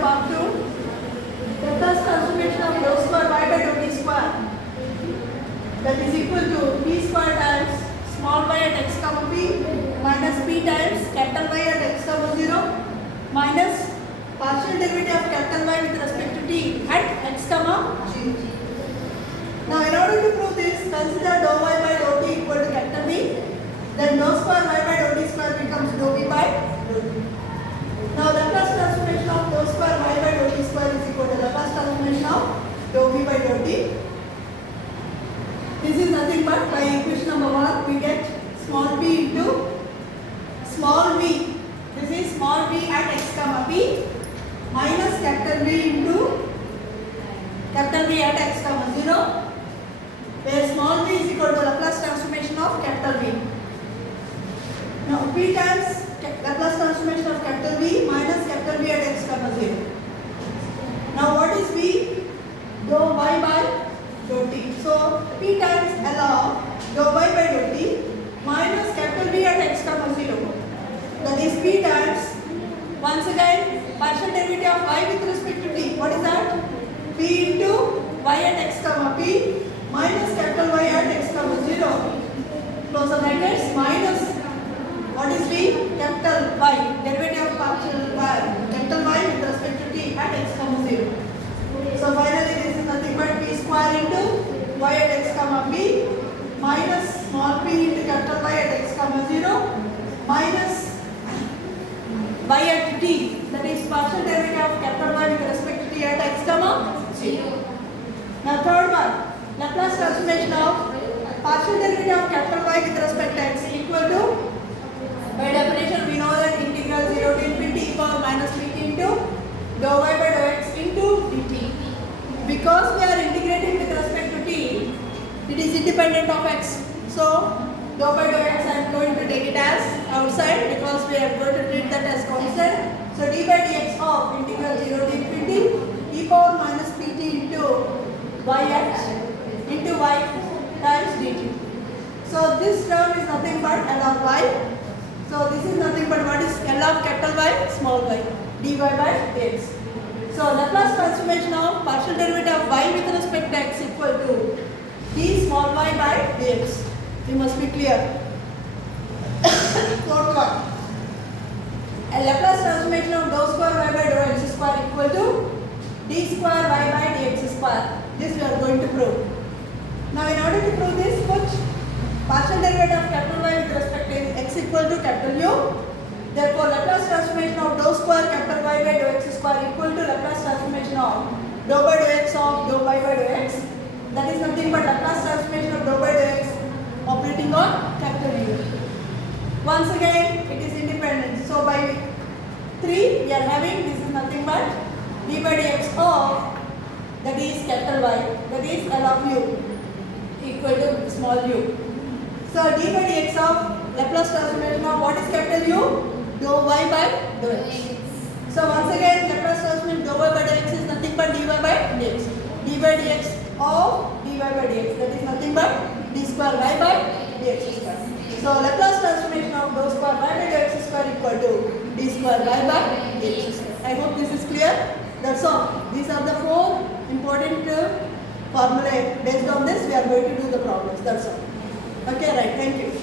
of up to Laplace transformation of dou square y by dou t square, that is equal to p square times small y at x comma p minus p times capital Y at x comma 0 minus partial derivative of capital Y with respect to t at x comma g. Now in order to prove this, consider dou y by dou t equal to capital V, then dou square y by dou t square becomes dou v by dou t. Now Laplace transformation of dou square y by dou t square is equal to Laplace transformation of dou v by dou t. This is nothing but by equation number 1 we get small p into small v. This is small v at x comma p minus capital V into capital V at x comma 0, where small v is equal to Laplace transformation of capital V. Now p times Laplace transformation of capital V minus capital V at x comma 0. Now what is v? Dou y by dou t. So p times L of dou y by dou t minus capital V at x comma 0. That is p times, once again, partial derivative of y with respect to t. What is that? P into y at x comma p minus capital Y at x comma 0. Close the brackets minus, what is v? Capital Y, derivative of partial y, capital Y with respect to t at x comma 0. So finally this is nothing but p square into y at x comma p minus small p into capital Y at x comma 0 minus y at t, that is partial derivative of capital Y with respect to t at x comma 0. Now third one, Laplace transformation of partial derivative of capital Y with respect to x equal to, by definition we know that integral 0 to infinity e power minus pt into dou y by dou x into dt. Because we are integrating with respect to t, it is independent of x. So dou by dou x I am going to take it as outside because we are going to treat that as constant. So d by dx of integral 0 to infinity e power minus pt into y at into y times dt. So this term is nothing but L of y. So this is nothing but what is L of capital Y, small y, dy by dx. So Laplace transformation of partial derivative of y with respect to x equal to d small y by dx. You must be clear. Fourth one, a Laplace transformation of dou square y by dou x square equal to d square y by dx square. This we are going to prove. Now in order to prove this, put partial derivative of capital Y with respect to x equal to capital U. Therefore Laplace transformation of dou square capital Y by dou x square equal to Laplace transformation of dou by dou x of dou y by dou x. That is nothing but Laplace transformation of dou by dou x operating on capital U. Once again it is independent. So by 3 we are having, this is nothing but d by dx of, that is capital Y, that is L of u equal to small u. So d by dx of Laplace transformation of what is capital U? Dou y by dou x. So once again Laplace transformation dou y by dou x is nothing but dy by dx. D by dx of dy by dx, that is nothing but d square y by dx square. So Laplace transformation of dou square y by dou x square equal to d square y by dx square. I hope this is clear. That's all. These are the 4 important formulae. Based on this we are going to do the problems. That's all. Okay, right. Thank you.